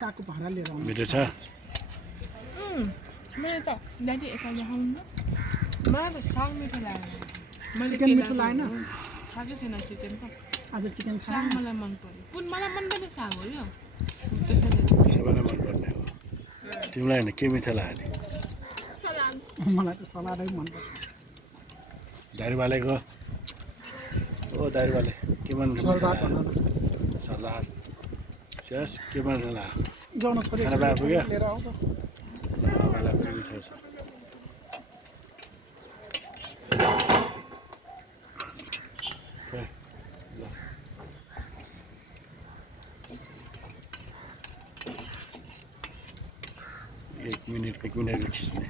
काको भाडा लिएर आउनु मिठो छ मैले त दादी यता देखाउनु मलाई त साग मिठो लाग्यो मैले चिकन मिठो लागेन खाएकै छैन चिकन त आज चिकन साग खाएँ मलाई मन पर्यो मलाई मन पर्ने साग हो यो त्यसैले सबैलाई मनपर्ने हो तिमीलाई होइन के मिठो लाग्यो नि मलाई त सलादै मनपर्छ दारीवालेको ओ दारीवाले के मन सरदार भन्नु न सरदार यस के मन लाग्यो जाउन छोरी खाना भए पुग्यो? लिएर आउँछ तपाईँलाई पनि मिठो छ ओके, ल। 1 मिनट खिच्ने